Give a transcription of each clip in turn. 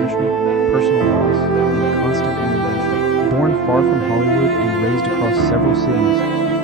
punishment, personal loss, and constant reinvention. Born far from Hollywood and raised across several cities,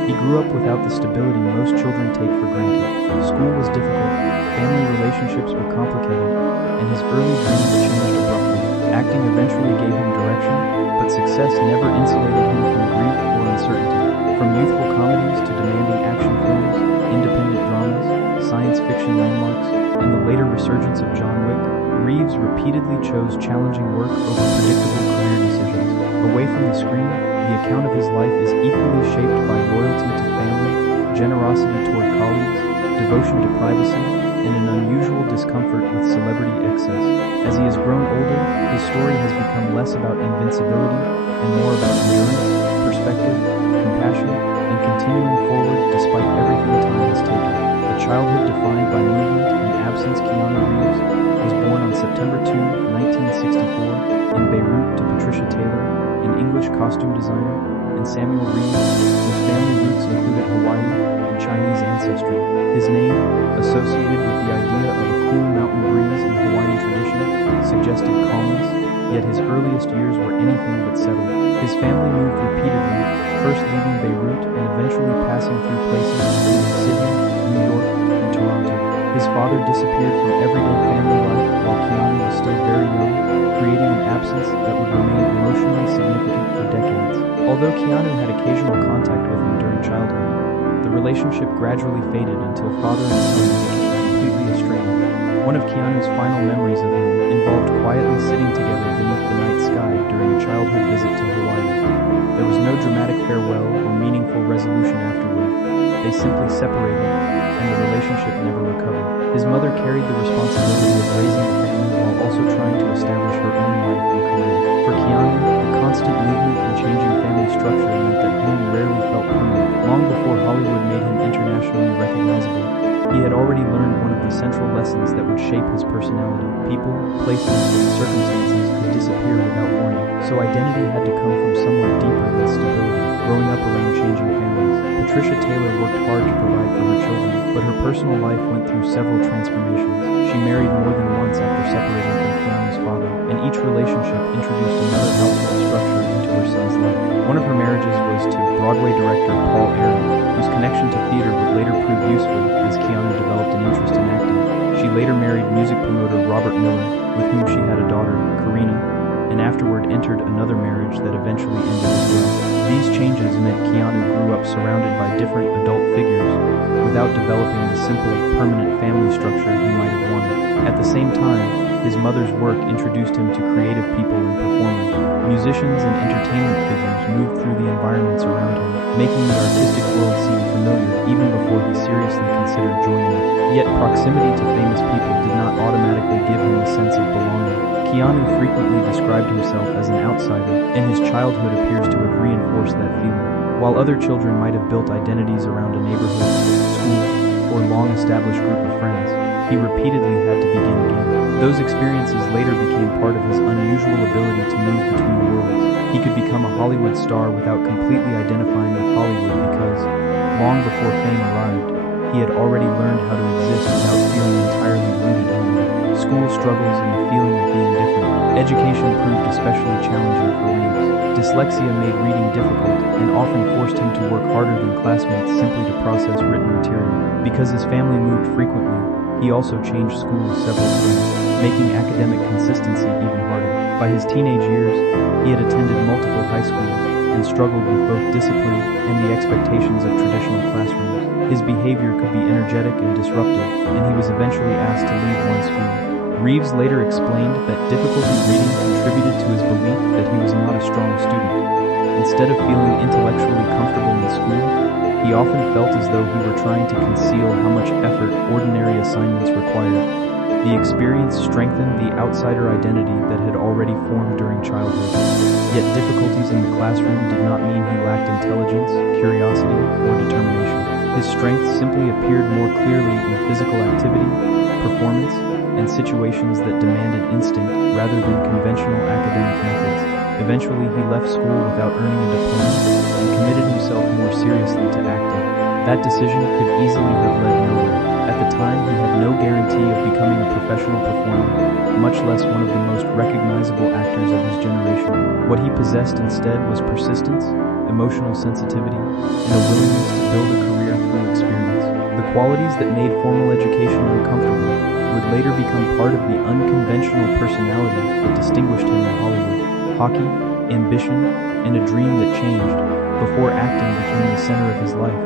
he grew up without the stability most children take for granted. School was difficult, family relationships were complicated, and his early dreams changed abruptly. Acting eventually gave him direction, but success never insulated him from grief or uncertainty. From youthful comedies to demanding action films, independent dramas, science fiction landmarks, and the later resurgence of John Wick, Reeves repeatedly chose challenging work over predictable career decisions. Away from the screen, the account of his life is equally shaped by loyalty to family, generosity toward colleagues, devotion to privacy, and an unusual discomfort with celebrity excess. As he has grown older, his story has become less about invincibility and more about endurance, perspective, compassion, and continuing forward despite everything time has taken. A childhood defined by movement and absence, Keanu Reeves was born on September 2, 1964, in Beirut to Patricia Taylor, an English costume designer, and Samuel Reeves, whose family roots included Hawaii and Chinese ancestry. His name, associated with the idea of a cool mountain breeze in Hawaiian tradition, suggested calmness, yet his earliest years were anything but settled. His family moved repeatedly, first leaving Beirut and eventually passing through places including Sydney, New York, and Toronto. His father disappeared from everyday family life while Keanu was still very young, creating an absence that would remain emotionally significant for decades. Although Keanu had occasional contact with him during childhood, the relationship gradually faded until father and son became completely estranged. One of Keanu's final memories of him involved quietly sitting together beneath the night sky during a childhood visit to Hawaii. There was no dramatic farewell or meaningful resolution afterward. They simply separated, and the relationship never recovered. His mother carried the responsibility of raising the family while also trying to establish her own life and career. For Keanu, the constant movement and changing family structure meant that home rarely felt permanent. Long before Hollywood made him internationally recognizable, he had already learned one of the central lessons that would shape his personality. People, places, and circumstances could disappear without warning, so identity had to come from somewhere deeper than stability. Growing up around changing families, Patricia Taylor worked hard to provide for her children, but her personal life went through several transformations. She married more than once after separating from Keanu's father, and each relationship introduced another household structure into her son's life. One of her marriages was to Broadway director Paul Aaron, whose connection to theater would later prove useful as Keanu developed an interest in acting. She later married music promoter Robert Miller, with whom she had a daughter, Karina, and afterward entered another marriage that eventually ended as well. These changes meant Keanu grew up surrounded by different adult figures, without developing the simple, permanent family structure he might have wanted. At the same time, his mother's work introduced him to creative people and performers. Musicians and entertainment figures moved through the environments around him, making the artistic world seem familiar even before he seriously considered joining it. Yet proximity to famous people did not automatically give him a sense of belonging. Keanu frequently described himself as an outsider, and his childhood appears to have reinforced that feeling. While other children might have built identities around a neighborhood, school, or long-established group of friends, he repeatedly had to begin again. Those experiences later became part of his unusual ability to move between worlds. He could become a Hollywood star without completely identifying with Hollywood because, long before fame arrived, he had already learned how to exist without feeling entirely rooted anywhere. School struggles and the feeling of being different. Education proved especially challenging for Reeves. Dyslexia made reading difficult and often forced him to work harder than classmates simply to process written material. Because his family moved frequently, he also changed schools several times, making academic consistency even harder. By his teenage years, he had attended multiple high schools and struggled with both discipline and the expectations of traditional classrooms. His behavior could be energetic and disruptive, and he was eventually asked to leave one school. Reeves later explained that difficulty reading contributed to his belief that he was not a strong student. Instead of feeling intellectually comfortable in school, he often felt as though he were trying to conceal how much effort ordinary assignments required. The experience strengthened the outsider identity that had already formed during childhood. Yet difficulties in the classroom did not mean he lacked intelligence, curiosity, or determination. His strengths simply appeared more clearly in physical activity, performance, and situations that demanded instinct rather than conventional academic methods. Eventually, he left school without earning a diploma and committed himself more seriously to acting. That decision could easily have led nowhere. At the time, he had no guarantee of becoming a professional performer, much less one of the most recognizable actors of his generation. What he possessed instead was persistence, emotional sensitivity, and a willingness to build a career through experience. The qualities that made formal education uncomfortable would later become part of the unconventional personality that distinguished him in Hollywood. Hockey, ambition, and a dream that changed before acting became the center of his life.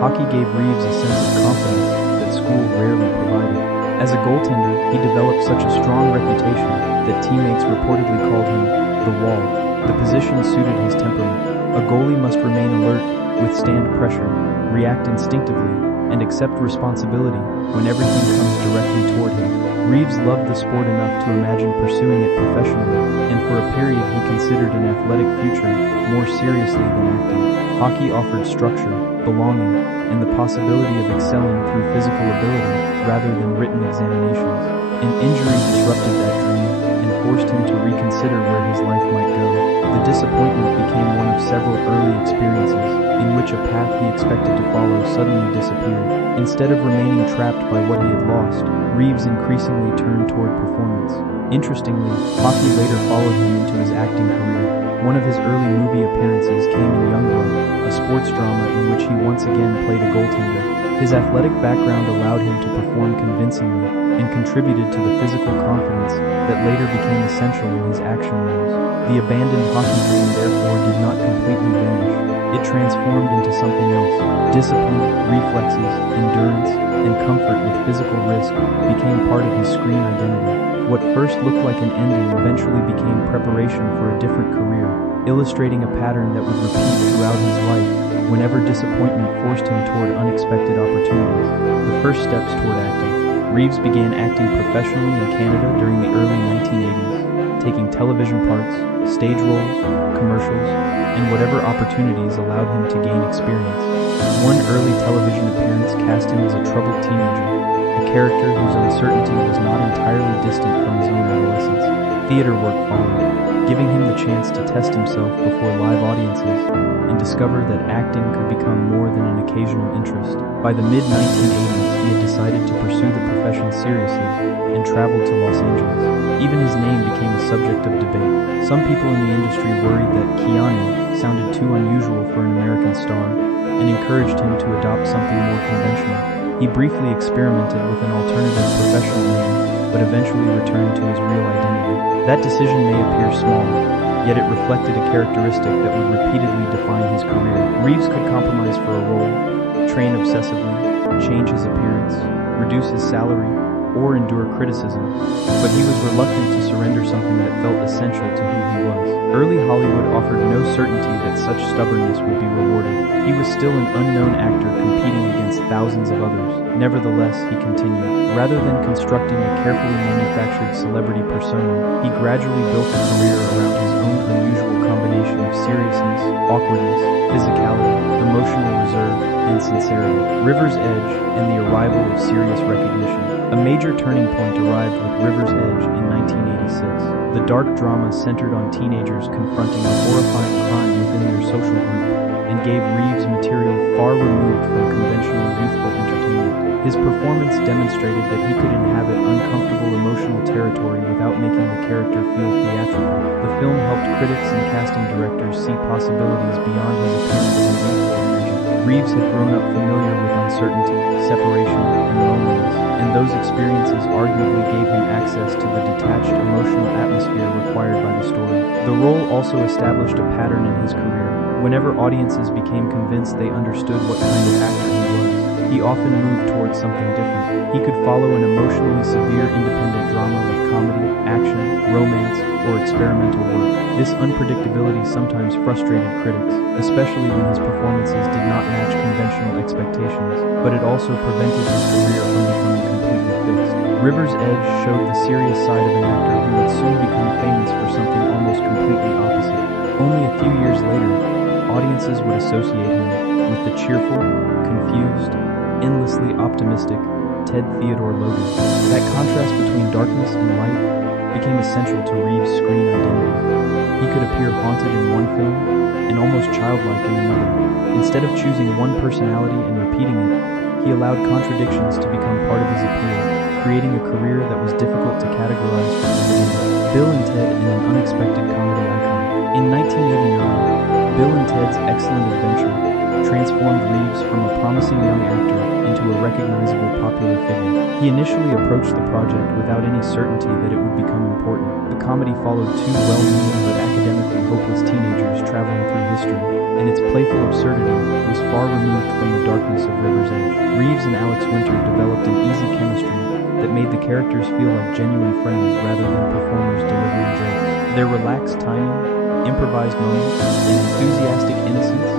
Hockey gave Reeves a sense of confidence that school rarely provided. As a goaltender, he developed such a strong reputation that teammates reportedly called him the Wall. The position suited his temperament. A goalie must remain alert, withstand pressure, react instinctively, and accept responsibility when everything comes directly toward him. Reeves loved the sport enough to imagine pursuing it professionally, and for a period he considered an athletic future more seriously than acting. Hockey offered structure, belonging, and the possibility of excelling through physical ability rather than written examinations. An injury disrupted that dream and forced him to reconsider where his life might go. The disappointment became one of several early experiences in which a path he expected to follow suddenly disappeared. Instead of remaining trapped by what he had lost, Reeves increasingly turned toward performance. Interestingly, hockey later followed him into his acting career. One of his early movie appearances came in Youngblood, a sports drama in which he once again played a goaltender. His athletic background allowed him to perform convincingly and contributed to the physical confidence that later became essential in his action roles. The abandoned hockey dream therefore did not completely vanish. It transformed into something else. Discipline, reflexes, endurance, and comfort with physical risk became part of his screen identity. What first looked like an ending eventually became preparation for a different career, illustrating a pattern that would repeat throughout his life whenever disappointment forced him toward unexpected opportunities. The first steps toward acting. Reeves began acting professionally in Canada during the early 1980s, taking television parts, stage roles, commercials, and whatever opportunities allowed him to gain experience. One early television appearance cast him as a troubled teenager, a character whose uncertainty was not entirely distant from his own adolescence. Theater work followed, giving him the chance to test himself before live audiences and discover that acting could become more than an occasional interest. By the mid-1980s, he had decided to pursue the profession seriously and traveled to Los Angeles. Even his name became a subject of debate. Some people in the industry worried that Keanu sounded too unusual for an American star and encouraged him to adopt something more conventional. He briefly experimented with an alternative professional name, but eventually returned to his real identity. That decision may appear small, yet it reflected a characteristic that would repeatedly define his career. Reeves could compromise for a role, train obsessively, change his appearance, reduce his salary, or endure criticism, but he was reluctant to surrender something that felt essential to who he was. Early Hollywood offered no certainty that such stubbornness would be rewarded. He was still an unknown actor competing against thousands of others. Nevertheless, he continued. Rather than constructing a carefully manufactured celebrity persona, he gradually built a career around his own unusual combination of seriousness, awkwardness, physicality, emotional reserve, and sincerity. River's Edge and the arrival of serious recognition. A major turning point arrived with River's Edge in 1986. The dark drama centered on teenagers confronting a horrifying crime within their social group and gave Reeves material far removed from conventional youthful entertainment. His performance demonstrated that he could inhabit uncomfortable emotional territory without making the character feel theatrical. The film helped critics and casting directors see possibilities beyond his appearance and youthful energy. Reeves had grown up familiar with uncertainty, separation, and loneliness, and those experiences arguably gave him access to the detached emotional atmosphere required by the story. The role also established a pattern in his career. Whenever audiences became convinced they understood what kind of actor he was, he often moved towards something different. He could follow an emotionally severe independent drama with comedy, action, romance, or experimental work. This unpredictability sometimes frustrated critics, especially when his performances did not match conventional expectations, but it also prevented his career from becoming completely fixed. River's Edge showed the serious side of an actor who would soon become famous for something almost completely opposite. Only a few years later, audiences would associate him with the cheerful, confused, endlessly optimistic Ted Theodore Logan. That contrast between darkness and light became essential to Reeves' screen identity. He could appear haunted in one film and almost childlike in another. Instead of choosing one personality and repeating it, He allowed contradictions to become part of his appeal, creating a career that was difficult to categorize from the beginning. Bill and Ted and an unexpected comedy icon. In 1989, Bill and Ted's Excellent Adventure transformed Reeves from a promising young actor into a recognizable popular figure. He initially approached the project without any certainty that it would become important. The comedy followed two well-meaning but academically hopeless teenagers traveling through history, and its playful absurdity was far removed from the darkness of River's Edge. Reeves and Alex Winter developed an easy chemistry that made the characters feel like genuine friends rather than performers delivering jokes. Their relaxed timing, improvised moments, and enthusiastic innocence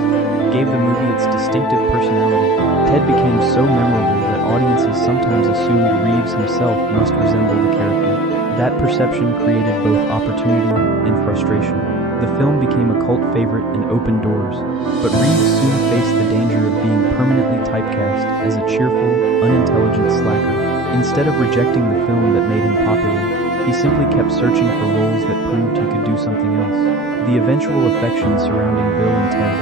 gave the movie its distinctive personality. Ted became so memorable that audiences sometimes assumed Reeves himself must resemble the character. That perception created both opportunity and frustration. The film became a cult favorite and opened doors, but Reeves soon faced the danger of being permanently typecast as a cheerful, unintelligent slacker. Instead of rejecting the film that made him popular, he simply kept searching for roles that proved he could do something else. The eventual affection surrounding Bill and Ted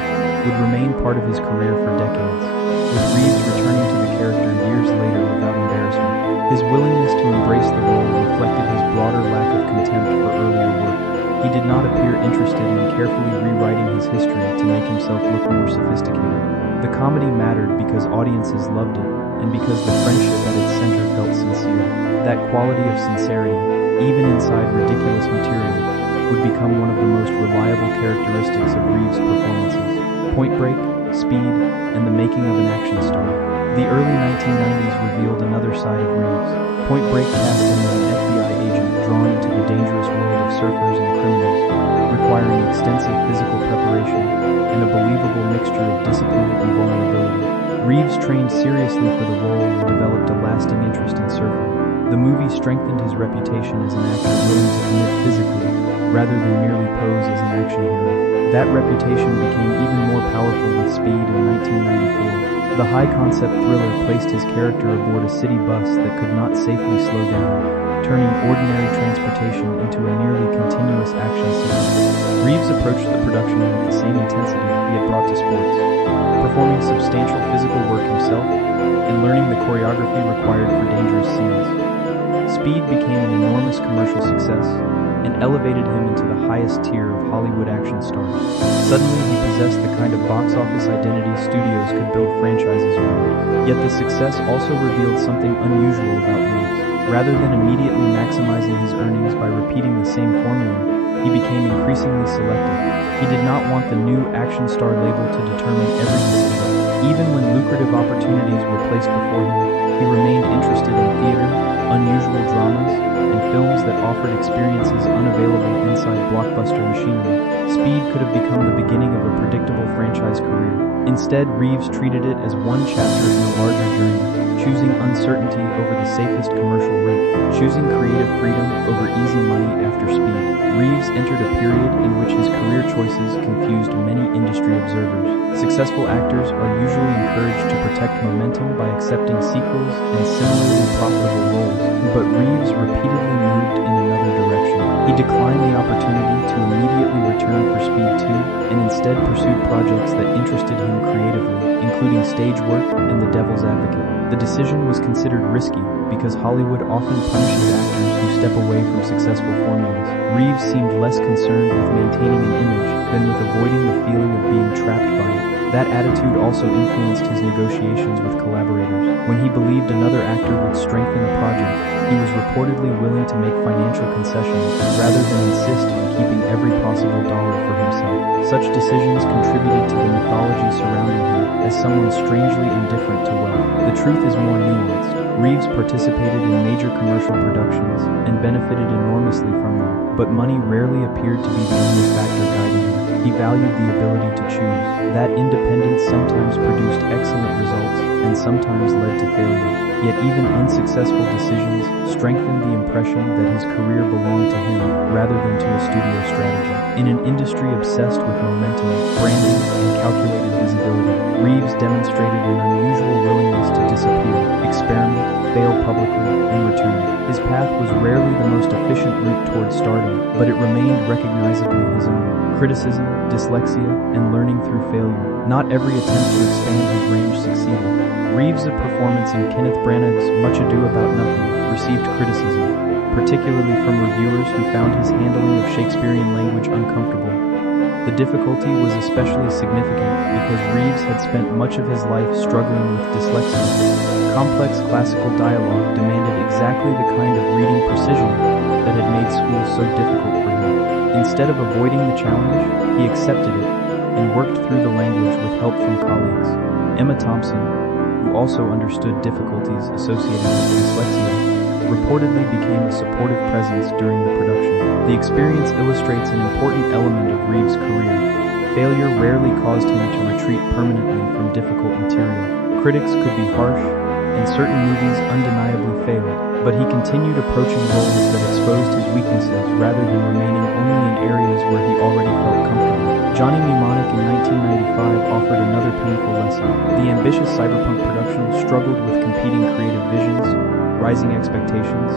would remain part of his career for decades, with Reeves returning to the character years later without embarrassment. His willingness to embrace the role reflected his broader lack of contempt for earlier work. He did not appear interested in carefully rewriting his history to make himself look more sophisticated. The comedy mattered because audiences loved it, and because the friendship at its center felt sincere. That quality of sincerity, even inside ridiculous material, would become one of the most reliable characteristics of Reeves' performances. Point Break, Speed, and the making of an action star. The early 1990s revealed another side of Reeves. Point Break cast him as an FBI agent drawn into the dangerous world of surfers and criminals, requiring extensive physical preparation and a believable mixture of discipline and vulnerability. Reeves trained seriously for the role and developed a lasting interest in surfing. The movie strengthened his reputation as an actor willing to commit physically, rather than merely pose as an action hero. That reputation became even more powerful with Speed in 1994. The high-concept thriller placed his character aboard a city bus that could not safely slow down, turning ordinary transportation into a nearly continuous action sequence. Reeves approached the production with the same intensity he had brought to sports, performing substantial physical work himself and learning the choreography required for dangerous scenes. Speed became an enormous commercial success and elevated him into the highest tier of Hollywood action stars. Suddenly, he possessed the kind of box office identity studios could build franchises around. Yet the success also revealed something unusual about Reeves. Rather than immediately maximizing his earnings by repeating the same formula, he became increasingly selective. He did not want the new action star label to determine every decision. Even when lucrative opportunities were placed before him, he remained interested in theater, unusual dramas, and films that offered experiences unavailable inside blockbuster machinery. Speed could have become the beginning of a predictable franchise career. Instead, Reeves treated it as one chapter in a larger journey, choosing uncertainty over the safest commercial route, choosing creative freedom over easy money after Speed. Reeves entered a period in which his career choices confused many industry observers. Successful actors are usually encouraged to protect momentum by accepting sequels and similarly profitable roles, but Reeves repeatedly moved in another direction. He declined the opportunity to immediately return for Speed 2 and instead pursued projects that interested him creatively, including stage work and The Devil's Advocate. The decision was considered risky because Hollywood often punishes actors who step away from successful formulas. Reeves seemed less concerned with maintaining an image than with avoiding the feeling of being trapped by it. That attitude also influenced his negotiations with collaborators. When he believed another actor would strengthen a project, he was reportedly willing to make financial concessions rather than insist on keeping every possible dollar for himself. Such decisions contributed to the mythology surrounding him as someone strangely indifferent to wealth. The truth is more nuanced. Reeves participated in major commercial productions and benefited enormously from them, but money rarely appeared to be the only factor guiding him. He valued the ability to choose. That independence sometimes produced excellent results and sometimes led to failures. Yet even unsuccessful decisions strengthened the impression that his career belonged to him rather than to a studio strategy. In an industry obsessed with momentum, branding, and calculated visibility, Reeves demonstrated an unusual willingness to disappear, experiment, fail publicly, and return. His path was rarely the most efficient route towards stardom, but it remained recognizably his own. Criticism, dyslexia, and learning through failure. Not every attempt to expand his range succeeded. Reeves' performance in Kenneth Branagh's Much Ado About Nothing received criticism, particularly from reviewers who found his handling of Shakespearean language uncomfortable. The difficulty was especially significant because Reeves had spent much of his life struggling with dyslexia. Complex classical dialogue demanded exactly the kind of reading precision that had made school so difficult for him. Instead of avoiding the challenge, he accepted it and worked through the language with help from colleagues. Emma Thompson, who also understood difficulties associated with dyslexia, reportedly became a supportive presence during the production. The experience illustrates an important element of Reeves' career. Failure rarely caused him to retreat permanently from difficult material. Critics could be harsh, and certain movies undeniably failed, but he continued approaching roles that exposed his weaknesses rather than remaining only in areas where he already felt comfortable. Johnny Mnemonic in 1995 offered another painful lesson. The ambitious cyberpunk production struggled with competing creative visions, rising expectations,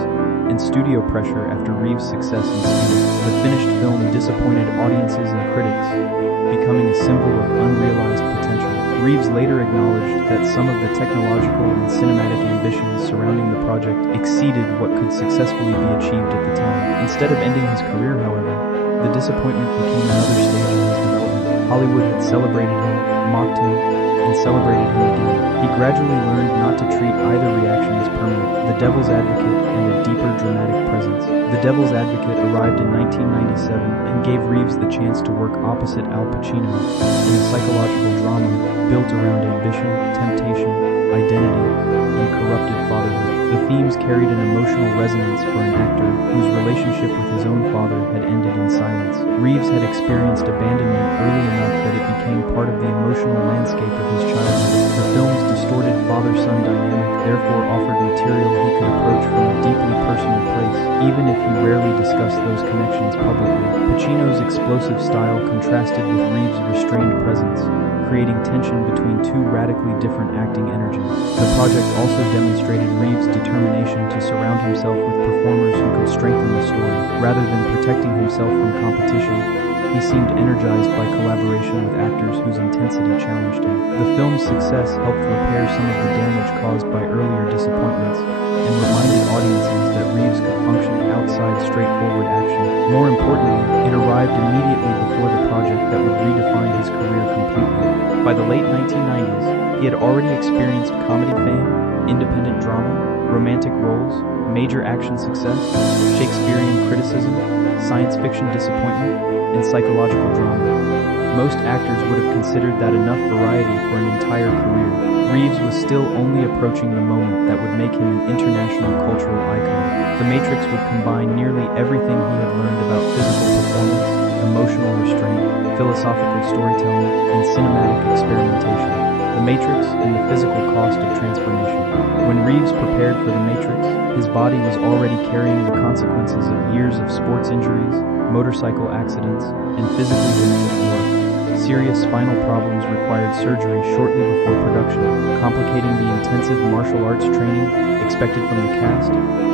and studio pressure after Reeves' success in Speed. The finished film disappointed audiences and critics, becoming a symbol of unrealized potential. Reeves later acknowledged that some of the technological and cinematic ambitions surrounding the project exceeded what could successfully be achieved at the time. Instead of ending his career, however, the disappointment became another stage in his development. Hollywood had celebrated him, mocked him, and celebrated him again. He gradually learned not to treat either reaction as permanent. The Devil's Advocate and a deeper dramatic presence. The Devil's Advocate arrived in 1997 and gave Reeves the chance to work opposite Al Pacino in a psychological drama built around ambition, temptation, identity, and corrupted fatherhood. The themes carried an emotional resonance for an actor whose relationship with his own father had ended in silence. Reeves had experienced abandonment early enough that it became part of the emotional landscape of his childhood. The film's distorted father-son dynamic therefore offered material he could approach from a deeply personal place, even if he rarely discussed those connections publicly. Pacino's explosive style contrasted with Reeves' restrained presence, creating tension between two radically different acting energies. The project also demonstrated Reeves' determination to surround himself with performers who could strengthen the story. Rather than protecting himself from competition, he seemed energized by collaboration with actors whose intensity challenged him. The film's success helped repair some of the damage caused by earlier disappointments and reminded audiences that Reeves could function outside straightforward action. More importantly, it arrived immediately before the project that would redefine his career completely. By the late 1990s, he had already experienced comedy fame, independent drama, romantic roles, major action success, Shakespearean criticism, science fiction disappointment, and psychological drama. Most actors would have considered that enough variety for an entire career. Reeves was still only approaching the moment that would make him an international cultural icon. The Matrix would combine nearly everything he had learned about physical performance, emotional restraint, philosophical storytelling, and cinematic experimentation. The Matrix and the physical cost of transformation. When Reeves prepared for The Matrix, his body was already carrying the consequences of years of sports injuries, motorcycle accidents, and physically demanding work. Serious spinal problems required surgery shortly before production, complicating the intensive martial arts training expected from the cast.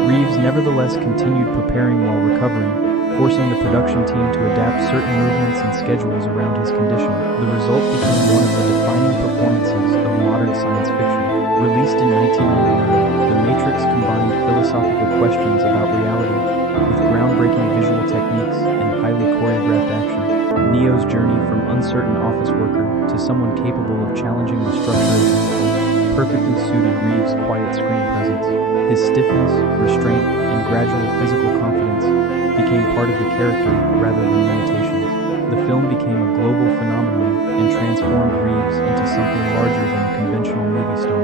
Reeves nevertheless continued preparing while recovering, forcing the production team to adapt certain movements and schedules around his condition. The result became one of the defining performances of modern science fiction. Released in 1999, The Matrix combined philosophical questions about reality with groundbreaking visual techniques and highly choreographed action. Neo's journey from uncertain office worker to someone capable of challenging the structure of his world perfectly suited Reeves' quiet screen presence. His stiffness, restraint, and gradual physical confidence became part of the character rather than limitations. The film became a global phenomenon and transformed Reeves into something larger than a conventional movie star.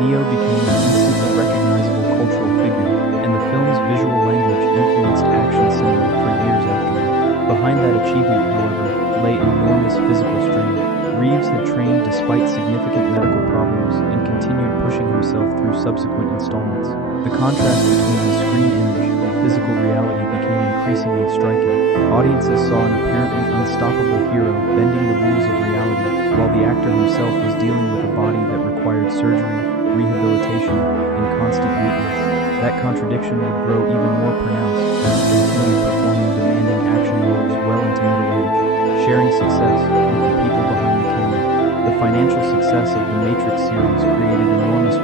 Neo became an instantly recognizable cultural figure, and the film's visual language influenced action cinema for years afterward. Behind that achievement, however, lay enormous physical strain. Reeves had trained despite significant medical problems and continued pushing himself through subsequent installments. The contrast between the screen image and physical reality became increasingly striking. Audiences saw an apparently unstoppable hero bending the rules of reality, while the actor himself was dealing with a body that required surgery, rehabilitation, and constant maintenance. That contradiction would grow even more pronounced as he continued performing demanding action roles well into middle age, sharing success with the people behind the camera. The financial success of the Matrix series created enormous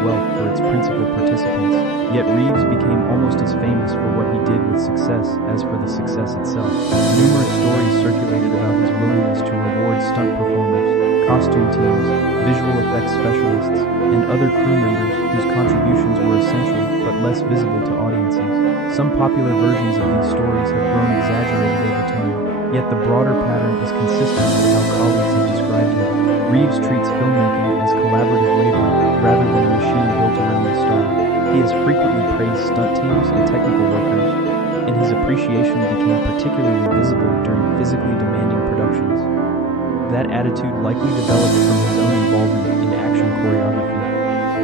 casual participants. Yet Reeves became almost as famous for what he did with success as for the success itself. Numerous stories circulated about his willingness to reward stunt performers, costume teams, visual effects specialists, and other crew members whose contributions were essential but less visible to audiences. Some popular versions of these stories have grown exaggerated over time, yet the broader pattern is consistent with how colleagues have described him. Reeves treats filmmaking as collaborative labor rather than a machine built around the star. He has frequently praised stunt teams and technical workers, and his appreciation became particularly visible during physically demanding productions. That attitude likely developed from his own involvement in action choreography.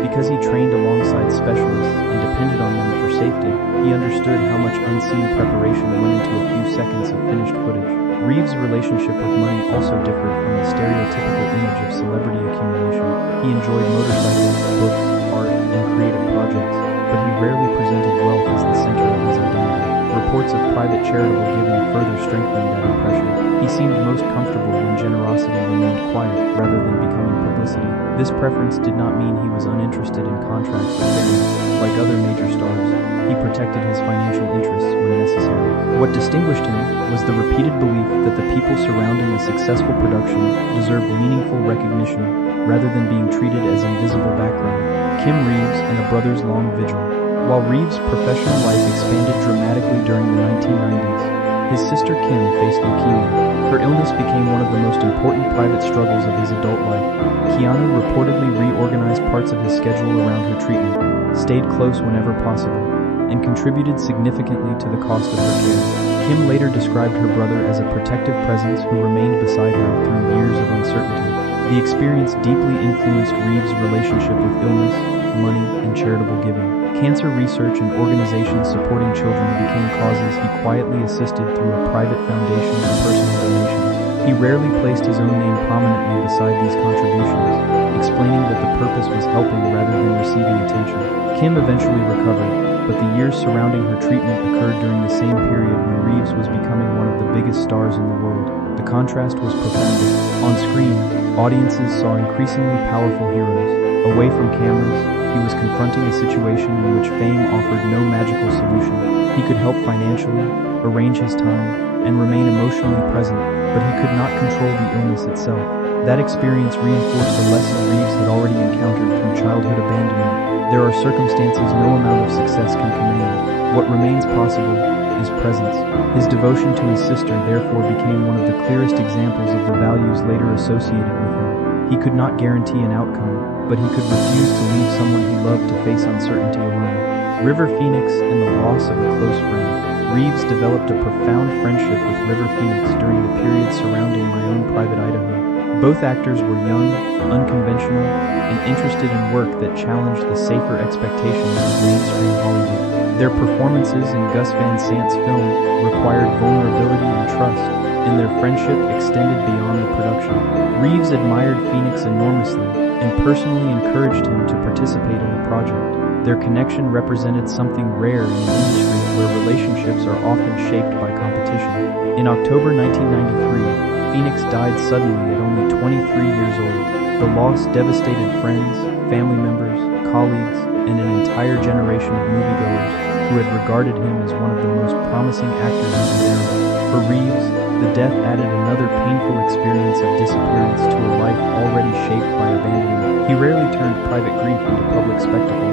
Because he trained alongside specialists and depended on them for safety, he understood how much unseen preparation went into a few seconds of finished footage. Reeves' relationship with money also differed from the stereotypical image of celebrity accumulation. He enjoyed motorcycles, books, art, and creative projects, but he rarely presented wealth as the center of his identity. Reports of private charitable giving further strengthened that impression. He seemed most comfortable when generosity remained quiet rather than becoming publicity. This preference did not mean he was uninterested in contracts or fairness. Like other major stars, he protected his financial interests when necessary. What distinguished him was the repeated belief that the people surrounding a successful production deserved meaningful recognition rather than being treated as invisible background. Kim Reeves and a brother's long vigil. While Reeves' professional life expanded dramatically during the 1990s, his sister Kim faced leukemia. Her illness became one of the most important private struggles of his adult life. Keanu reportedly reorganized parts of his schedule around her treatment, stayed close whenever possible, and contributed significantly to the cost of her care. Kim later described her brother as a protective presence who remained beside her through years of uncertainty. The experience deeply influenced Reeves' relationship with illness, money, and charitable giving. Cancer research and organizations supporting children became causes he quietly assisted through a private foundation and personal donations. He rarely placed his own name prominently beside these contributions, explaining that the purpose was helping rather than receiving attention. Kim eventually recovered, but the years surrounding her treatment occurred during the same period when Reeves was becoming one of the biggest stars in the world. The contrast was profound. On screen, audiences saw increasingly powerful heroes. Away from cameras, he was confronting a situation in which fame offered no magical solution. He could help financially, arrange his time, and remain emotionally present, but he could not control the illness itself. That experience reinforced a lesson Reeves had already encountered through childhood abandonment. There are circumstances no amount of success can command. What remains possible is presence. His devotion to his sister therefore became one of the clearest examples of the values later associated with him. He could not guarantee an outcome, but he could refuse to leave someone he loved to face uncertainty alone. River Phoenix and the loss of a close friend. Reeves developed a profound friendship with River Phoenix during the period surrounding My Own Private Idaho. Both actors were young, unconventional, and interested in work that challenged the safer expectations of mainstream Hollywood. Their performances in Gus Van Sant's film required vulnerability and trust, and their friendship extended beyond the production. Reeves admired Phoenix enormously and personally encouraged him to participate in the project. Their connection represented something rare in an industry where relationships are often shaped by competition. In October 1993, Phoenix died suddenly at only 23 years old. The loss devastated friends, family members, colleagues, and an entire generation of moviegoers who had regarded him as one of the most promising actors of his era. For Reeves, the death added another painful experience of disappearance to a life already shaped by abandonment. He rarely turned private grief into public spectacle,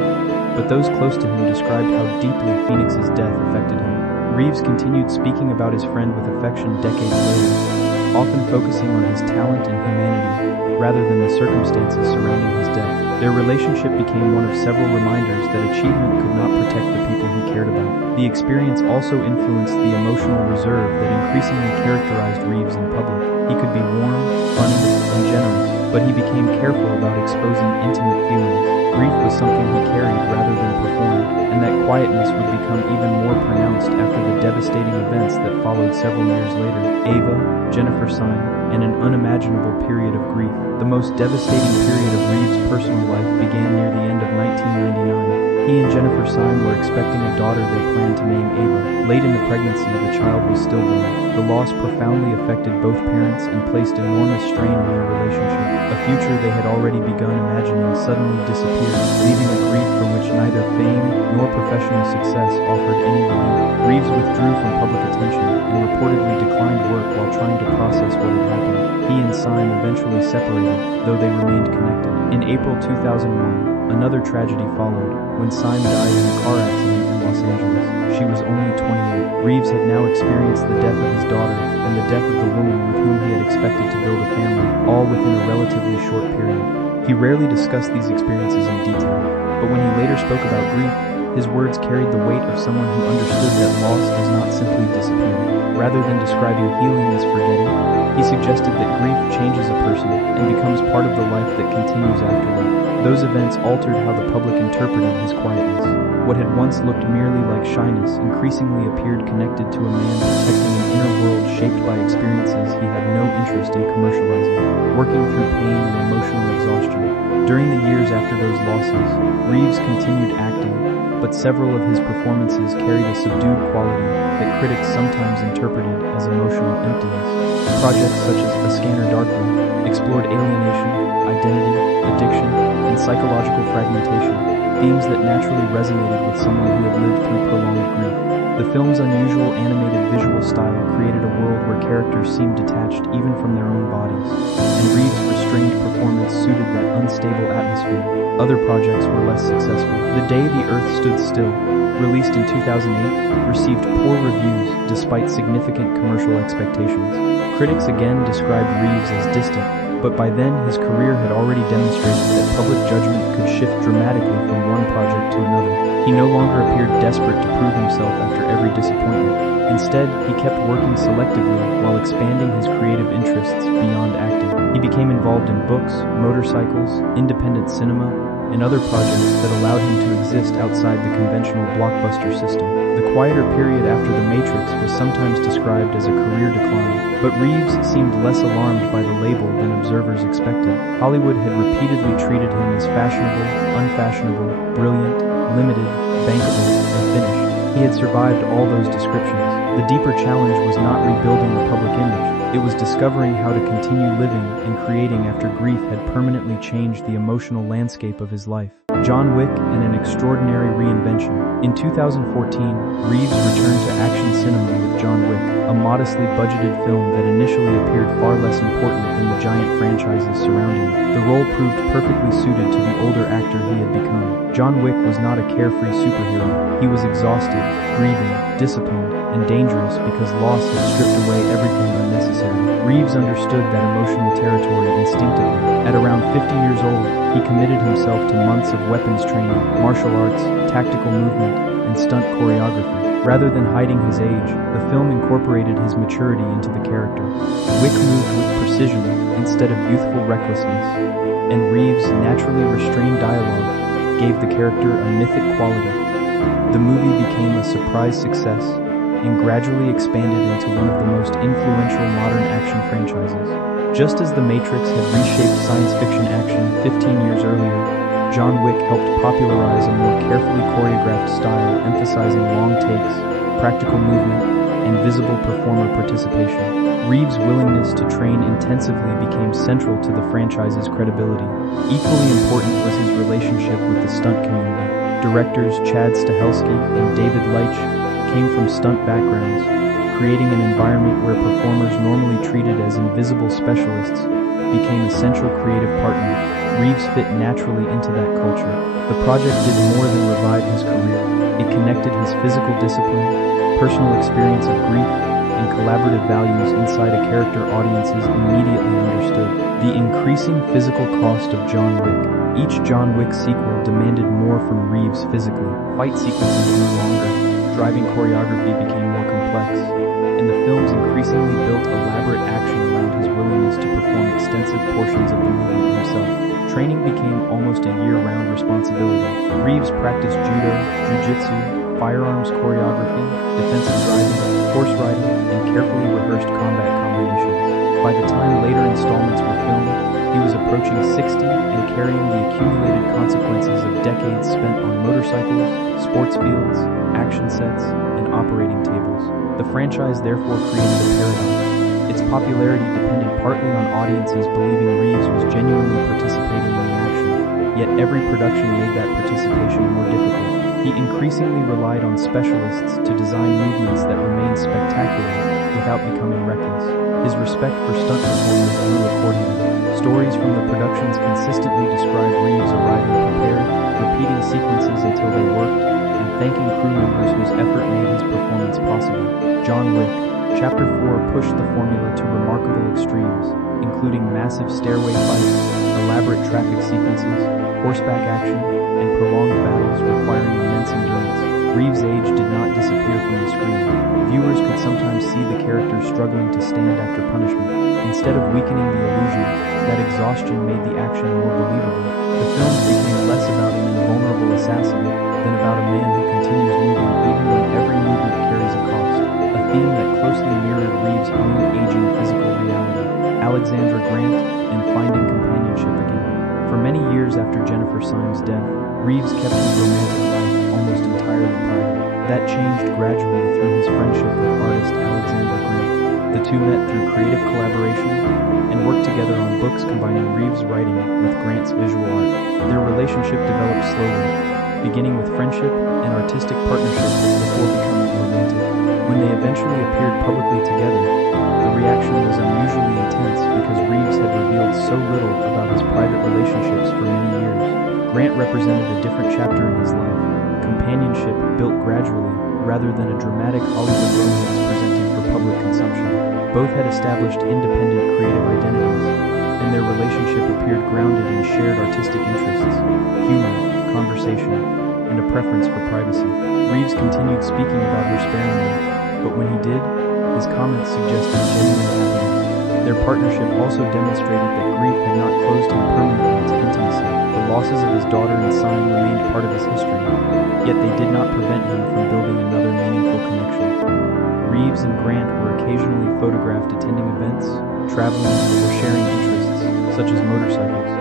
but those close to him described how deeply Phoenix's death affected him. Reeves continued speaking about his friend with affection decades later, often focusing on his talent and humanity, rather than the circumstances surrounding his death. Their relationship became one of several reminders that achievement could not protect the people he cared about. The experience also influenced the emotional reserve that increasingly characterized Reeves in public. He could be warm, funny, and generous, but he became careful about exposing intimate feelings. Grief was something he carried rather than performed, and that quietness would become even more pronounced after the devastating events that followed several years later. Ava, Jennifer Syme, and an unimaginable period of grief. The most devastating period of Reeves' personal life began near the end of 1999. He and Jennifer Syme were expecting a daughter they planned to name Ava. Late in the pregnancy, the child was stillborn. The loss profoundly affected both parents and placed enormous strain on their relationship. A future they had already begun imagining suddenly disappeared, leaving a grief from which neither fame nor professional success offered any relief. Reeves withdrew from public attention and reportedly declined work while trying to process what had happened. He and Syme eventually separated, though they remained connected. In April 2001, another tragedy followed, when Syme died in a car accident in Los Angeles. She was only 28. Reeves had now experienced the death of his daughter and the death of the woman with whom he had expected to build a family, all within a relatively short period. He rarely discussed these experiences in detail, but when he later spoke about grief, his words carried the weight of someone who understood that loss does not simply disappear. Rather than describing healing as forgetting, he suggested that grief changes a person and becomes part of the life that continues afterward. Those events altered how the public interpreted his quietness. What had once looked merely like shyness increasingly appeared connected to a man protecting an inner world shaped by experiences he had no interest in commercializing, working through pain and emotional exhaustion. During the years after those losses, Reeves continued acting, but several of his performances carried a subdued quality that critics sometimes interpreted as emotional emptiness. Projects such as A Scanner Darkly explored alienation, identity, addiction, and psychological fragmentation, themes that naturally resonated with someone who had lived through prolonged grief. The film's unusual animated visual style created a world where characters seemed detached even from their own bodies, and Reeves' restrained performance suited that unstable atmosphere. Other projects were less successful. The Day the Earth Stood Still, released in 2008, received poor reviews despite significant commercial expectations. Critics again described Reeves as distant, but by then his career had already demonstrated that public judgment could shift dramatically from one project to another. He no longer appeared desperate to prove himself after every disappointment. Instead, he kept working selectively while expanding his creative interests beyond acting. He became involved in books, motorcycles, independent cinema, and other projects that allowed him to exist outside the conventional blockbuster system. The quieter period after The Matrix was sometimes described as a career decline, but Reeves seemed less alarmed by the label than observers expected. Hollywood had repeatedly treated him as fashionable, unfashionable, brilliant, limited, bankable, and finished. He had survived all those descriptions. The deeper challenge was not rebuilding the public image. It was discovering how to continue living and creating after grief had permanently changed the emotional landscape of his life. John Wick and an extraordinary reinvention. In 2014, Reeves returned to action cinema with John Wick, a modestly budgeted film that initially appeared far less important than the giant franchises surrounding it. The role proved perfectly suited to the older actor he had become. John Wick was not a carefree superhero. He was exhausted, grieving, disciplined, and dangerous because loss had stripped away everything unnecessary. Reeves understood that emotional territory instinctively. At around 50 years old, he committed himself to months of weapons training, martial arts, tactical movement, and stunt choreography. Rather than hiding his age, the film incorporated his maturity into the character. Wick moved with precision instead of youthful recklessness, and Reeves' naturally restrained dialogue gave the character a mythic quality. The movie became a surprise success and gradually expanded into one of the most influential modern action franchises. Just as The Matrix had reshaped science fiction action 15 years earlier, John Wick helped popularize a more carefully choreographed style emphasizing long takes, practical movement, and visible performer participation. Reeves' willingness to train intensively became central to the franchise's credibility. Equally important was his relationship with the stunt community. Directors Chad Stahelski and David Leitch came from stunt backgrounds, creating an environment where performers normally treated as invisible specialists became essential creative partners. Reeves fit naturally into that culture. The project did more than revive his career. It connected his physical discipline, personal experience of grief, and collaborative values inside a character audiences immediately understood. The increasing physical cost of John Wick. Each John Wick sequel demanded more from Reeves physically. Fight sequences grew longer, driving choreography became more complex, and the films increasingly built elaborate action around his willingness to perform extensive portions of the movie himself. Training became almost a year-round responsibility. Reeves practiced judo, jiu-jitsu, firearms choreography, defensive driving, horse riding, and carefully rehearsed combat combinations. By the time later installments were filmed, he was approaching 60 and carrying the accumulated consequences of decades spent on motorcycles, sports fields, action sets, and operating tables. The franchise therefore created a paradox. Its popularity depended partly on audiences believing Reeves was genuinely participating in the action, yet every production made that participation more difficult. He increasingly relied on specialists to design movements that remained spectacular without becoming reckless. His respect for stunt performers grew accordingly. Stories from the productions consistently describe Reeves arriving prepared, repeating sequences until they worked, and thanking crew members whose effort made his performance possible. John Wick, Chapter 4 pushed the formula to remarkable extremes, including massive stairway fights, elaborate traffic sequences, horseback action, and prolonged battles requiring immense endurance. Reeves' age did not disappear from the screen. Viewers could sometimes see the character struggling to stand after punishment. Instead of weakening the illusion, that exhaustion made the action more believable. The films became less about an invulnerable assassin than about a man who continues moving even when every movement carries a cost, a theme that closely mirrored Reeves' own aging physical reality. Alexandra Grant and finding companionship again. For many years after Jennifer Syme's death, Reeves kept his romantic life almost entirely private. That changed gradually through his friendship with artist Alexandra Grant. The two met through creative collaboration and worked together on books combining Reeves' writing with Grant's visual art. Their relationship developed slowly, beginning with friendship and artistic partnership before becoming romantic. When they eventually appeared publicly together, the reaction was unusually intense because Reeves had revealed so little about his private relationships for many years. Grant represented a different chapter in his life, companionship built gradually rather than a dramatic Hollywood romance presented for public consumption. Both had established independent creative identities, and their relationship appeared grounded in shared artistic interests, humor, conversation, and a preference for privacy. Reeves continued speaking about her sparingly, but when he did, his comments suggested genuine happiness. Their partnership also demonstrated that grief had not closed him permanently to intimacy. The losses of his daughter and son remained part of his history, yet they did not prevent him from building another meaningful connection. Reeves and Grant were occasionally photographed attending events, traveling, or sharing interests, such as motorcycles,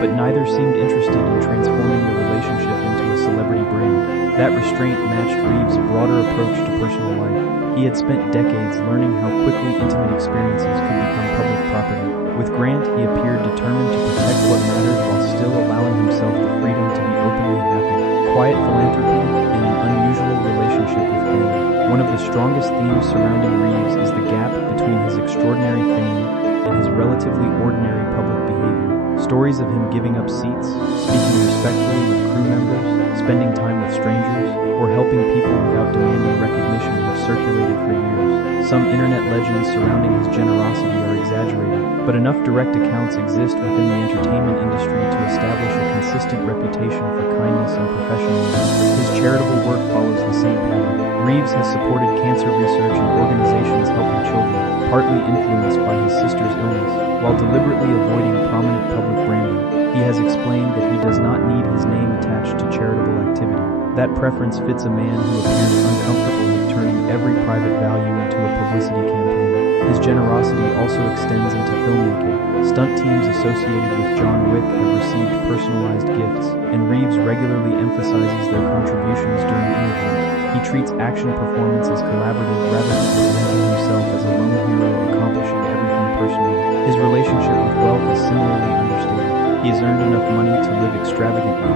but neither seemed interested in transforming the relationship into a celebrity brand. That restraint matched Reeves' broader approach to personal life. He had spent decades learning how quickly intimate experiences could become public property. With Grant, he appeared determined to protect what mattered while still allowing himself the freedom to be openly happy. Quiet philanthropy and an unusual relationship with fame. One of the strongest themes surrounding Reeves is the gap between his extraordinary fame and his relatively ordinary public behavior. Stories of him giving up seats, speaking respectfully with crew members, spending time with strangers, or helping people without demanding recognition have circulated for years. Some internet legends surrounding his generosity are exaggerated, but enough direct accounts exist within the entertainment industry to establish a consistent reputation for kindness and professionalism. His charitable work follows the same pattern. Reeves has supported cancer research and organizations helping children, partly influenced by his sister's illness, while deliberately avoiding prominent public branding. He has explained that he does not need his name attached to charitable activity. That preference fits a man who appears uncomfortable with turning every private value into a publicity campaign. His generosity also extends into filmmaking. Stunt teams associated with John Wick have received personalized gifts, and Reeves regularly emphasizes their contributions during interviews. He treats action performance as collaborative rather than presenting himself as a lone hero accomplishing everything personally. His relationship with wealth is similarly understated. He has earned enough money to live extravagantly,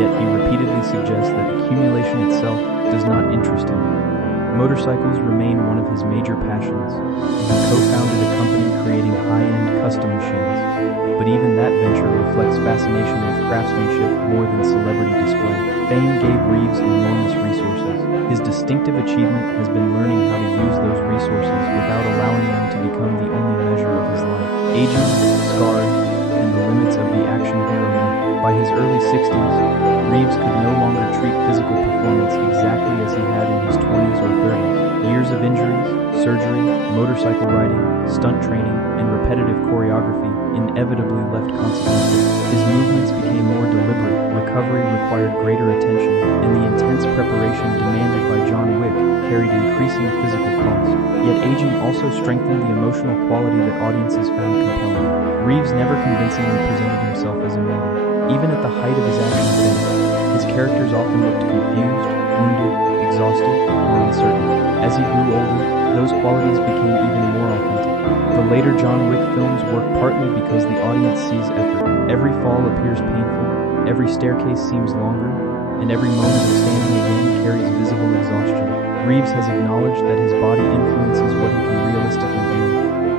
yet he repeatedly suggests that accumulation itself does not interest him. Motorcycles remain one of his major passions, and he co-founded a company creating high-end custom machines. But even that venture reflects fascination with craftsmanship more than celebrity display. Fame gave Reeves enormous resources. His distinctive achievement has been learning how to use those resources without allowing them to become the only measure of his life. Aging, scars, and the limits of the action hero myth. By his early 60s, Reeves could no longer treat physical performance exactly as he had in his 20s or 30s. Years of injuries, surgery, motorcycle riding, stunt training, and repetitive choreography inevitably left consequences. His movements became more deliberate, recovery required greater attention, and the intense preparation demanded by John Wick carried increasing physical cost. Yet aging also strengthened the emotional quality that audiences found compelling. Reeves never convincingly presented himself as immortal. Even at the height of his action fame, His characters often looked confused, wounded, exhausted, or uncertain. As he grew older, those qualities became even more authentic. The later John Wick films work partly because the audience sees effort. Every fall appears painful, every staircase seems longer, and every moment of standing again carries visible exhaustion. Reeves has acknowledged that his body influences what he can realistically do,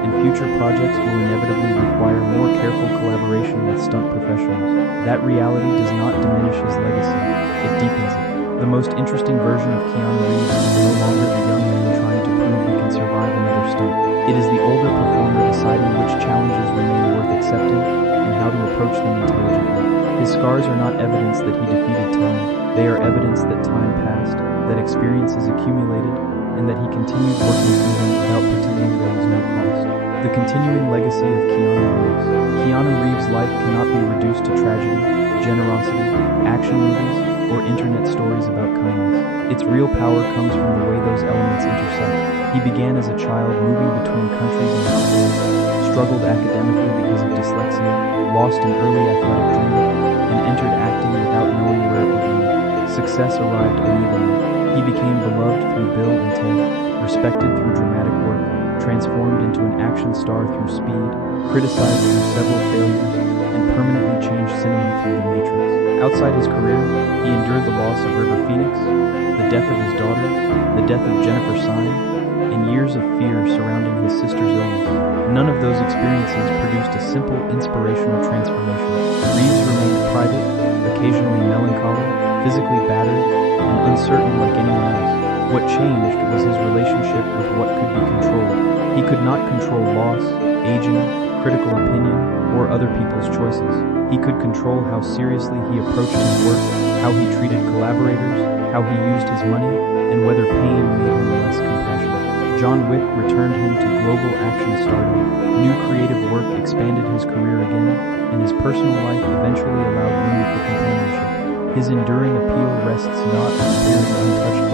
and future projects will inevitably require more careful collaboration with stunt professionals. That reality does not diminish his legacy, it deepens it. The most interesting version of Keanu Reeves is no longer the young man trying to prove he can survive another stunt. It is the older performer deciding which challenges remain worth accepting and how to approach them intelligently. His scars are not evidence that he defeated time. They are evidence that time passed, that experiences accumulated, and that he continued working through them without pretending there was no cost. The continuing legacy of Keanu Reeves. Keanu Reeves' life cannot be reduced to tragedy, generosity, action movies, or internet stories about kindness. Its real power comes from the way those elements intersect. He began as a child moving between countries and schools, struggled academically because of dyslexia, lost an early athletic dream, and entered acting without knowing where it would lead. Success arrived unevenly. He became beloved through Bill and Ted, respected through dramatic work, transformed into an action star through Speed, criticized through several failures, and permanently changed cinema through The Matrix. Outside his career, he endured the loss of River Phoenix, the death of his daughter, the death of Jennifer Syme, and years of fear surrounding his sister's illness. None of those experiences produced a simple, inspirational transformation. Reeves remained private, occasionally melancholy, physically battered, and uncertain like anyone else. What changed was his relationship with what could be controlled. He could not control loss, aging, critical opinion, or other people's choices. He could control how seriously he approached his work, how he treated collaborators, how he used his money, and whether pain made him less compassionate. John Wick returned him to global action stardom. New creative work expanded his career again, and his personal life eventually allowed room for companionship. His enduring appeal rests not on appearing untouched